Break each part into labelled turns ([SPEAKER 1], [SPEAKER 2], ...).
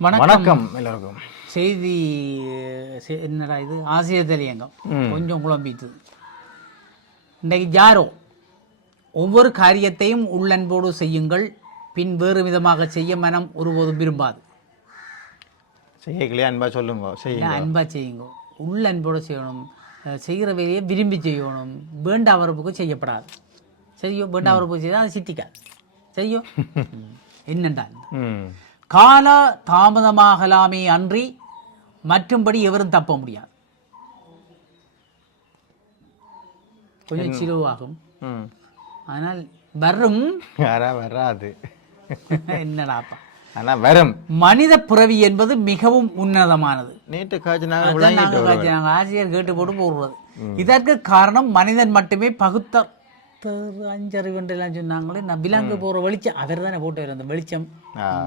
[SPEAKER 1] வணக்கம்.
[SPEAKER 2] எல்லோருக்கும்.
[SPEAKER 1] செய்தி என்னடா இது? ஆசிரியர் தலையங்கம் கொஞ்சம் குழம்பிட்டு. இன்றைக்கு ஜாரோ. ஒவ்வொரு காரியத்தையும் உள்ளன்போடு செய்யுங்கள் பின் வேறு விதமாக செய்ய மனம் ஒருபோதும் விரும்பாது.
[SPEAKER 2] செய்யக்கலையா அன்பா சொல்லுங்க செய்யுங்க.
[SPEAKER 1] எல்லாம் அன்பா செய்யுங்க. உள்ளன்போடு செய்யணும். செய்கிற வேலையை விரும்பி செய்யணும். வேண்டா வரப்புக்கு செய்யப்படாது. செய்யோ வேண்டா வரப்புக்கு செய்தால் அது சித்திக்காது. செய்யோ. ம். என்னண்டா கால தாமதமாகலாமே அன்றி மற்றும்படி எவரும் தப்ப முடியாது. கொஞ்சம் சிலுவாகும். ஆனால் வரும்.
[SPEAKER 2] வராது.
[SPEAKER 1] என்னடாப்பா.
[SPEAKER 2] ஆனா வரும்.
[SPEAKER 1] மனித பிறவி என்பது மிகவும் உன்னதமானது.
[SPEAKER 2] நேற்று காய்ச்சி நாங்கள்
[SPEAKER 1] அதான்
[SPEAKER 2] விளங்கிட்டு
[SPEAKER 1] நாங்க
[SPEAKER 2] வருவோம்
[SPEAKER 1] காய்ச்சி- நாங்க ஆசிரியர் கேட்டு போட்டு போடுறது இதற்கு காரணம் மனிதன் மட்டுமே பகுத்த அஞ்சறிவு என்றெல்லாம் சொன்னாங்களே நான் விலங்கு போற வெளிச்சம் அவர் தானே போட்டு அந்த வெளிச்சம்.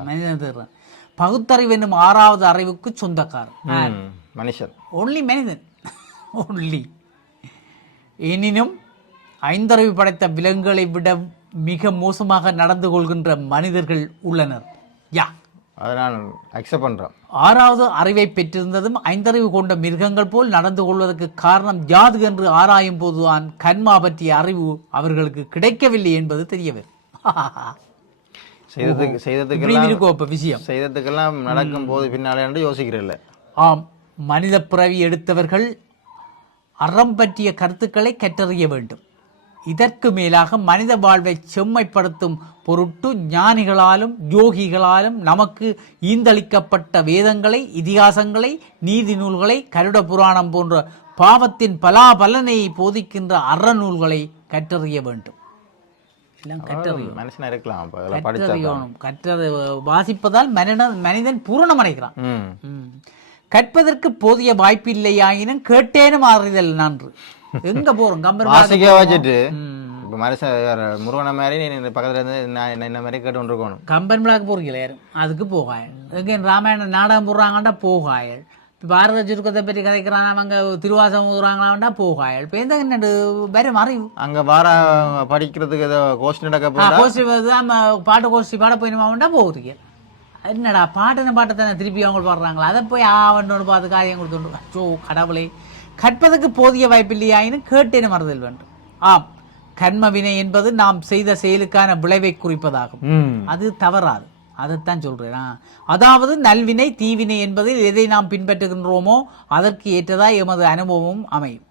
[SPEAKER 1] மனிதன் தேடுறான். பகுத்தறிவு என்னும் ஆறாவது அறிவுக்கு சொந்தக்காரன்.
[SPEAKER 2] ம், மனுஷன்.
[SPEAKER 1] ஒன்லி மனிதன். ஒன்லி எனினும் ஐந்தறிவு படைத்த விலங்குகளை விட மிக மோசமாக நடந்து கொள்கின்ற மனிதர்கள் உள்ளனர். யா.
[SPEAKER 2] அதை நான் அக்செப்ட் பண்றேன்
[SPEAKER 1] ஆறாவது அறிவை பெற்றிருந்ததும் ஐந்தறிவு கொண்ட மிருகங்கள் போல் நடந்து கொள்வதற்கு காரணம் யாது என்று ஆராயும் போதுதான் கர்மா பற்றிய அறிவு அவர்களுக்கு கிடைக்கவில்லை என்பது தெரியவர்
[SPEAKER 2] செய்ததுக்கு
[SPEAKER 1] அப்ப விஷயம்.
[SPEAKER 2] செய்ததுக்கெல்லாம் நடக்கும் போது பின்னாலே என்று யோசிக்கிறேன்
[SPEAKER 1] ஆம். மனித பிறவி எடுத்தவர்கள் அறம் பற்றிய கருத்துக்களை கற்றறிய வேண்டும். இதற்கு மேலாக மனித வாழ்வை செம்மைப்படுத்தும் பொருட்டு ஞானிகளாலும் யோகிகளாலும் நமக்கு ஈந்தளிக்கப்பட்ட வேதங்களை இதிகாசங்களை நீதி நூல்களை கருட புராணம் போன்ற பாவத்தின் பலாபலனை போதிக்கின்ற அறநூல்களை கற்றறிய வேண்டும்.
[SPEAKER 2] மனுஷனா இருக்கலாம். அப்ப அதெல்லாம் படிச்சா
[SPEAKER 1] கற்றறியணும். கற்ற வாசிப்பதால் மனிதன் மனிதன் பூரணமடைகிறான். கற்பதற்கு போதிய வாய்ப்பில்லையாயினும் கேட்டேனும் அறிதல் நன்று. எங்க போறோம்? கம்பர்
[SPEAKER 2] வாசிக்க வச்சுட்டு. இப்ப மனுஷன் வேற முருகனை மாதிரி நீ இந்த பக்கத்துல இருந்து நான் என்ன- என்ன மாதிரி கேட்டு இருக்கணும்.
[SPEAKER 1] கம்பன் விழாக்கு போறீங்களே? அதுக்கு போகாயல். எங்க ராமாயணம் நாடகம் போடுறாங்கண்டா போகாயல். பாரத சுருக்கத்தை பற்றி கதைக்கிறான் அவங்க திருவாசகம் ஊதுறாங்களாண்டா போகாயல். இப்போ எந்த என்னண்டு? வரும் அறிவு
[SPEAKER 2] அங்க வார படிக்கிறதுக்கு ஏதோ கோஷ்டி நடக்க
[SPEAKER 1] ஆ, கோஷ்டி பாட்டு கோஷ்டி பாட போயிடுமாண்டா போகிறீங்க என்னடா பாட்டுன பாட்டை தானே திருப்பி அவங்க பாடுறாங்களா? அதை போய் ஆவண்டோடு பார்த்து காரியம் கொடுத்துட்டு சோ கடவுளே. கற்பதற்கு போதிய வாய்ப்பில்லையாயினும் கேட்டேன மறுதல் வேண்டும். ஆம் கர்ம வினை என்பது நாம் செய்த செயலுக்கான விளைவை குறிப்பதாகும். அது தவறாது. அதைத்தான் சொல்றேன். ஆ. அதாவது நல்வினை தீவினை என்பதில் எதை நாம் பின்பற்றுகின்றோமோ அதற்கு ஏற்றதாய் எமது அனுபவமும் அமையும்.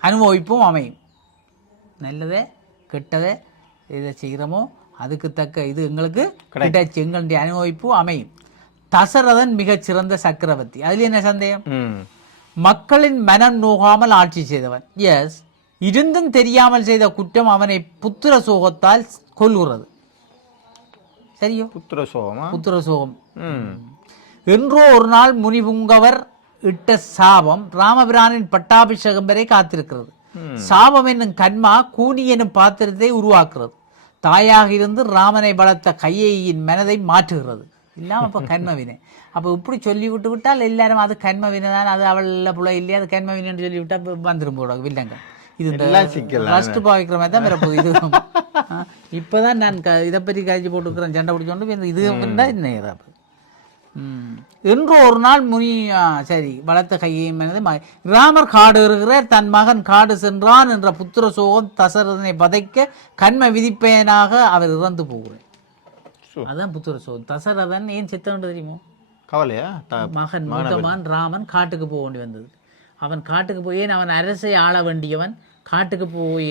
[SPEAKER 1] அனுபவிப்பும் அமையும். நல்லதே கெட்டதே எதை செய்கிறோமோ அதுக்கு தக்க இது எங்களுக்கு கிடைச்சு. எங்களுடைய அனுபவிப்பு அமையும். தசரதன் மிகச் சிறந்த சக்கரவர்த்தி. அதுல என்ன சந்தேகம்? மக்களின் மனம் நோகாமல் ஆட்சி செய்தவன். எஸ் இருந்தும் தெரியாமல் செய்த குற்றம் அவனை புத்திர சோகத்தால் கொல்லுகிறது. சரியோ?
[SPEAKER 2] புத்திர சோகமா?
[SPEAKER 1] புத்திர சோகம். என்றோ ஒரு நாள் முனிபுங்கவர் இட்ட சாபம் ராமபிரானின் பட்டாபிஷேகம் வரை காத்திருக்கிறது. சாபம் என்னும் கண்மா கூனி எனும் பாத்திரத்தை உருவாக்குறது தாயாக இருந்து ராமனை வளர்த்த கையையின் மனதை மாற்றுகிறது. இல்லாம அப்ப கண்மவினை. அப்ப இப்படி சொல்லி விட்டு விட்டால் எல்லாரும் அது கண்மவினை தான் அது அவள் புள்ள இல்லையா அது கண்மவினைன்னு சொல்லி விட்டா இப்ப வந்துரும் போட வில்லங்க இது ஃபர்ஸ்ட் பாவிக்கிற மாதிரி தான் வரப்போகுது. இது இப்பதான் நான் க இதை பற்றி கழிச்சு போட்டுக்கிறேன் சண்டை பிடிச்சோண்டு இது என்ன ஏதாவது ம். என்று ஒரு நாள் முனி சரி வளர்த்த கையை மனதை மா- ராமர் காடு இருக்கிறார் தன் மகன் காடு சென்றான் என்ற புத்திர சோகம் தசரதனை வதைக்க கண்ம விதிப்பயனாக அவர் இறந்து போகிறார்
[SPEAKER 2] சு.
[SPEAKER 1] அதான் புத்திர சோகம் தசரதன் ஏன் செத்தவன் தெரியுமோ?
[SPEAKER 2] கவலையா?
[SPEAKER 1] மகன் மூத்தமான் ராமன் காட்டுக்கு போக வேண்டி வந்தது. அவன் காட்டுக்கு போய் அவன் அரசை ஆள வேண்டியவன்? காட்டுக்கு போய்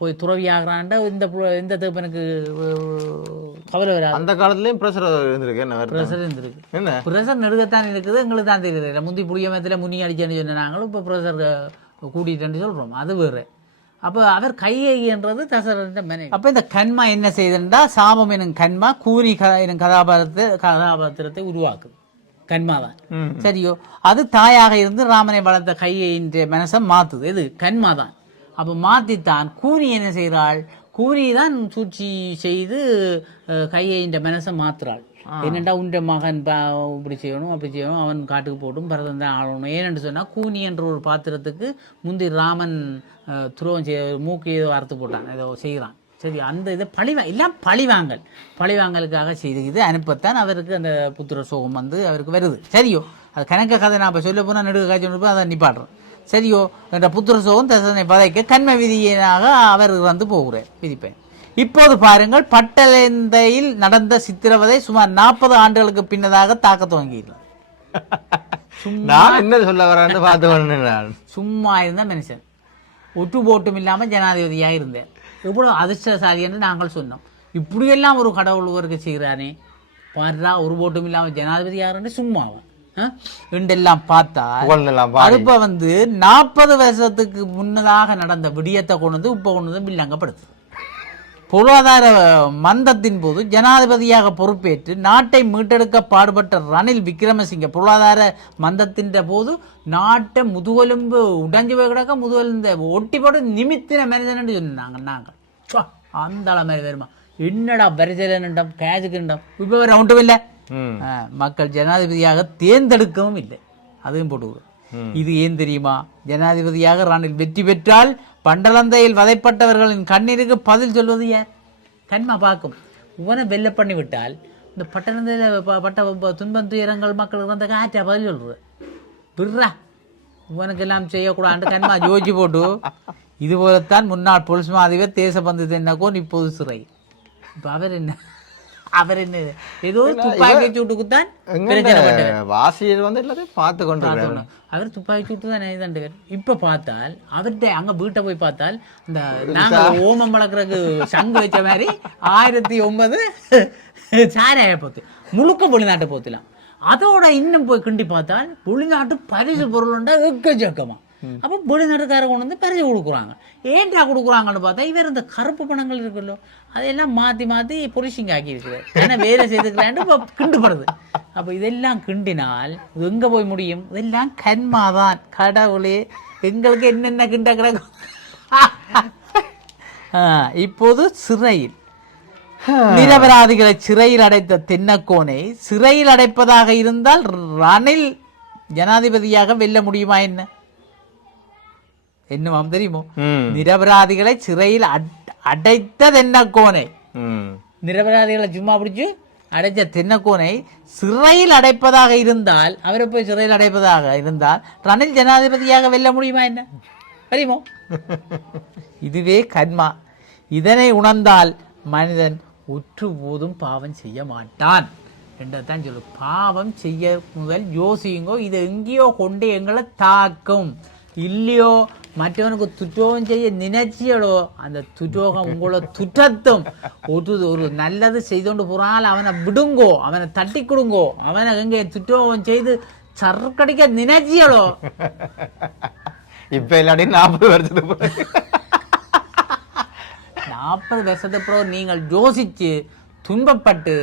[SPEAKER 1] போய் துறவியாகிறான்டா இந்த இந்த தேப்பனுக்கு கவலை வராது.
[SPEAKER 2] அந்த காலத்துலயும் பிரஷர் இருந்திருக்கு. என்ன?
[SPEAKER 1] பிரஷர் இருந்திருக்கு.
[SPEAKER 2] என்ன?
[SPEAKER 1] ப்ரெஷர் நெடுக்கத்தான் இருக்குது. எங்களுக்கு தான் தெரியல முந்தி புளியமத்தில் முனி அடிச்சேன்னு சொன்ன நாங்களும் இப்போ ப்ரெஷர் கூட்டிட்டேன்னு சொல்கிறோம் அது வேறு. அப்போ அவர் கையைன்றது தசரன் மனை அப்போ இந்த கண்மா என்ன செய்யுதுன்றா சாபம் எனும் கண்மா கூனி க எனும் கதாபாத்திரத்தை கதாபாத்திரத்தை உருவாக்குது. கண்மா தான்
[SPEAKER 2] ம்.
[SPEAKER 1] சரியோ? அது தாயாக இருந்து ராமனை வளர்த்த கையின் மனசை மாத்துது. இது கண்மா தான் அப்போ மாத்தித்தான். கூனி என்ன செய்கிறாள்? கூனி தான் சூழ்ச்சி செய்து அஹ், கையின் மனசை மாத்துறாள். என்னடா உண்ட மகன் பா இப்படி செய்யணும் அப்படி செய்யணும் அவன் காட்டுக்கு போட்டும் பரதம் தான் ஆளணும். ஏனென்று சொன்னால் கூனி என்ற ஒரு பாத்திரத்துக்கு முந்தி ராமன் அஹ், துரோகம் செய்ய மூக்கு ஏதோ அறுத்து போட்டான் ஏதோ செய்கிறான். சரி அந்த இதை பழிவா எல்லாம் பழிவாங்கல் பழிவாங்கலுக்காக செய்து இது அனுப்பத்தான் அவருக்கு அந்த புத்திர சோகம் வந்து அவருக்கு வருது. சரியோ அது கணக்க கதை நான் இப்போ சொல்ல போனால் நெடுக காய்ச்சி அதை நிப்பாடுறேன் சரியோ என்ற புத்திர சோகம் தசனை பதைக்க கண்ம விதியினாக அவர் வந்து போகிறார் விதிப்பேன். இப்போது பாருங்கள் பட்டலேந்தையில் நடந்த சித்திரவதை சுமார் நாற்பது ஆண்டுகளுக்கு பின்னதாக தாக்க துவங்கியுள்ளது.
[SPEAKER 2] நான் என்ன சொல்ல வரேன்னு பார்த்து நான்
[SPEAKER 1] சும்மா இருந்த மனுஷன். ஒட்டு போட்டும் இல்லாமல் ஜனாதிபதியாக இருந்தேன். எவ்வளோ அதிர்ஷ்டசாலி என்று நாங்கள் சொன்னோம். இப்படியெல்லாம் ஒரு கடவுள் ஒருக்க செய்கிறானே பாடுறா ஒரு போட்டும் இல்லாமல் ஜனாதிபதி யாருன்னு சும்மாவன் ரெண்டெல்லாம் பார்த்தா அடுப்ப வந்து நாற்பது வருஷத்துக்கு முன்னதாக நடந்த விடியத்தை கொண்டு வந்து இப்போ கொண்டு வந்து பில்லங்கப்படுத்து பொருளாதார மந்தத்தின் போது ஜனாதிபதியாக பொறுப்பேற்று நாட்டை மீட்டெடுக்க பாடுபட்ட ரணில் விக்ரமசிங்க பொருளாதார மந்தத்தின் போது நாட்டை முதுகெலும்பு உடைஞ்சு போய் கிடக்க முதுகெலுந்த ஒட்டி போட்டு நிமித்தின மனிதன் சொன்னாங்க நாங்கள் அந்த மாதிரி வருமா என்னடா பரிசீலனம் கேஜுக்குண்டம் இப்போ வேற ஒன்றும் இல்லை. மக்கள் ஜனாதிபதியாக தேர்ந்தெடுக்கவும் இல்லை. அதையும் போட்டுக்கிறோம் இது ஏன் தெரியுமா? ஜனாதிபதியாக ரணில் வெற்றி பெற்றால் பண்டலந்தையில் வதைப்பட்டவர்களின் கண்ணீருக்கு பதில் சொல்வது யார்? கண்மா பார்க்கும். உவனை வெல்ல பண்ணி விட்டால் இந்த பட்டணத்தில் பட்ட துன்பம் துயரங்கள் மக்களுக்கு இருந்த காற்றா பதில் சொல்றது. விட்றா. உனக்கெல்லாம் செய்யக்கூடாது கண்மா ஜோஜி போட்டு இது போலத்தான் முன்னாள் பொலிஸ் மாதிபர் தேசபந்து தென்னக்கோன் இப்போது சிறை. இப்போ அவர் என்ன? அவர் என்ன ஏதோ துப்பாக்கி சூட்டுக்குத்தான்
[SPEAKER 2] வாசியர் வந்து எல்லாத்தையும் பார்த்து கொண்டு.
[SPEAKER 1] அவர் துப்பாக்கி சூட்டு தான் இதுண்டவர் இப்ப பார்த்தால் அவர்கிட்ட அங்க வீட்டை போய் பார்த்தால் இந்த நாங்க ஓமம் வளர்க்குறதுக்கு சங்கு வச்ச மாதிரி ஆயிரத்தி ஒன்பது சாராய போத்து. முழுக்க வெளிநாட்டு போத்துலாம். அதோட இன்னும் போய் கிண்டி பார்த்தால் வெளிநாட்டு பரிசு பொருள் எக்கச்சக்கமா. அப்போ வெளிநாட்டுக்கார கொண்டு வந்து பரிசு கொடுக்குறாங்க. ஏன்டா கொடுக்குறாங்கன்னு பார்த்தா இவர் இந்த கருப்பு பணங்கள் இருக்குல்ல அதையெல்லாம் மாற்றி மாற்றி பொலிஷிங் ஆக்கி இருக்குது ஆனால் வேலை செய்துக்கலான்ட்டு இப்போ கிண்டுப்படுது அப்போ இதெல்லாம் கிண்டினால் இது எங்கே போய் முடியும்? இதெல்லாம் கண்மாதான். கடவுளே எங்களுக்கு என்னென்ன கிண்ட கிடக்கும் இப்போது சிறையில். நிரபராதிகளை சிறையில் அடைத்த தென்னக்கோனை சிறையில் அடைப்பதாக இருந்தால் ரணில் ஜனாதிபதியாக வெல்ல முடியுமா என்ன? என்னவாம் தெரியுமோ? நிரபராதிகளை சிறையில் அட்- அடைத்த தென்னக்கோனை நிரபராதிகளை சும்மா பிடிச்சு அடைச்ச தென்னக்கோனை சிறையில் அடைப்பதாக இருந்தால் அவரை போய் சிறையில் அடைப்பதாக இருந்தால் ரணில் ஜனாதிபதியாக வெல்ல முடியுமா என்ன? தெரியுமோ இதுவே கர்மா. இதனை உணர்ந்தால் மனிதன் உற்று போதும் பாவம் செய்ய மாட்டான். என்றதான் சொல்லு பாவம் செய்ய முதல் யோசியுங்கோ இது எங்கேயோ கொண்டு எங்களை தாக்கும். இல்லையோ மற்றவனுக்கு துரோகம் செய்ய நினைச்சியலோ அந்த துரோகம் உங்களை துற்றத்தும் ஒரு ஒரு நல்லது செய்தோண்டு போறால் அவனை விடுங்கோ அவனை தட்டி கொடுங்கோ அவனை எங்கே துரோகம் செய்து சர்க்கடிக்க நினைச்சியலோ
[SPEAKER 2] இப்ப இல்லாட்டி நாற்பது வருஷத்துக்கு பிறகு.
[SPEAKER 1] நாற்பது வருஷத்துக்கு அப்புறம் நீங்கள் யோசிச்சு துன்பப்பட்டு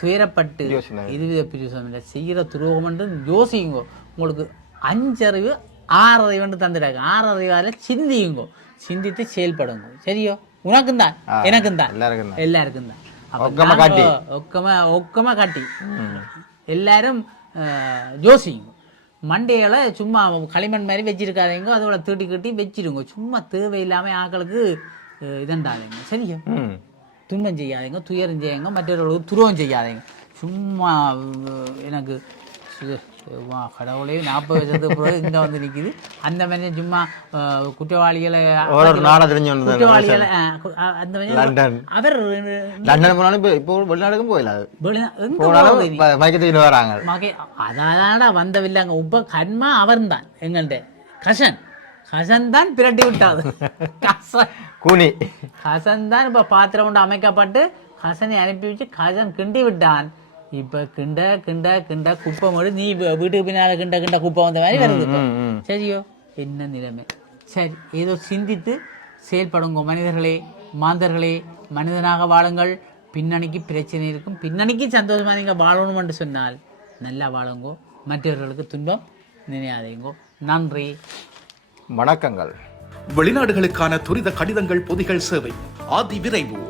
[SPEAKER 1] துயரப்பட்டு. இதுவித பிரிசம் இல்லை செய்கிற துரோகம் என்று யோசியுங்கோ உங்களுக்கு அஞ்சறிவு ஆறறிவு தந்துடாங்க ஆறறிவால சிந்தியுங்கோ. சிந்தித்து செயல்படுங்க. சரியோ? உனக்கும் தான் எனக்கும் தான்
[SPEAKER 2] எல்லாருக்கும் தான். ஒக்கமா காட்டி.
[SPEAKER 1] ஒக்கமா ஒக்கமா காட்டி. எல்லாரும் அஹ், யோசிங்க மண்டையில சும்மா களிமண் மாதிரி வச்சிருக்காதீங்க. அதோட தீட்டி கட்டி வச்சிருங்க. சும்மா தேவையில்லாம ஆக்களுக்கு இதண்டாதீங்க. சரியா? துன்பம் செய்யாதீங்க. துயரம் செய்யுங்க மற்றவர்களுக்கு துரோகம் செய்யாதீங்க. சும்மா எனக்கு சும்மா கடவுளே நாற்பது வருஷத்துக்கு பிறகு இங்க வந்து நிக்குது. அந்த மாதிரி சும்மா குற்றவாளிகளை குற்றவாளிகளை அந்த மாதிரி அவர்
[SPEAKER 2] லண்டன் போனாலும் இப்போ இப்போ வெளிநாடுக்கும் போயிடலாம் மயக்கத்துக்கு வராங்க.
[SPEAKER 1] மகே அதாடா வந்தவில்லைங்க உப்ப கண்மா அவன் தான் எங்கள்ட கசன் கசன் தான் பிரட்டி விட்டாது
[SPEAKER 2] கூனி.
[SPEAKER 1] கசன் தான் இப்ப பாத்திரம் கொண்டு அமைக்கப்பட்டு கசனை அனுப்பி வச்சு கசன் கிண்டி விட்டான். இப்ப கிண்ட கிண்ட கிண்ட குப்பை மட்டும் நீ வீட்டுக்கு பின்னால கிண்ட கிண்ட குப்பை வந்த மாதிரி வருது. சரியோ? என்ன நிலைமை? சரி ஏதோ சிந்தித்து செயல்படுங்க மனிதர்களே மாந்தர்களே மனிதனாக வாழுங்கள். பின்னணிக்கு பிரச்சனை இருக்கும். பின்னணிக்கு சந்தோஷமா நீங்க வாழணும் என்று சொன்னால் நல்லா வாழுங்கோ. மற்றவர்களுக்கு துன்பம் நினையாதீங்கோ. நன்றி.
[SPEAKER 2] வணக்கங்கள்.
[SPEAKER 3] வெளிநாடுகளுக்கான துரித கடிதங்கள் பொதிகள் சேவை. அதி விரைவு.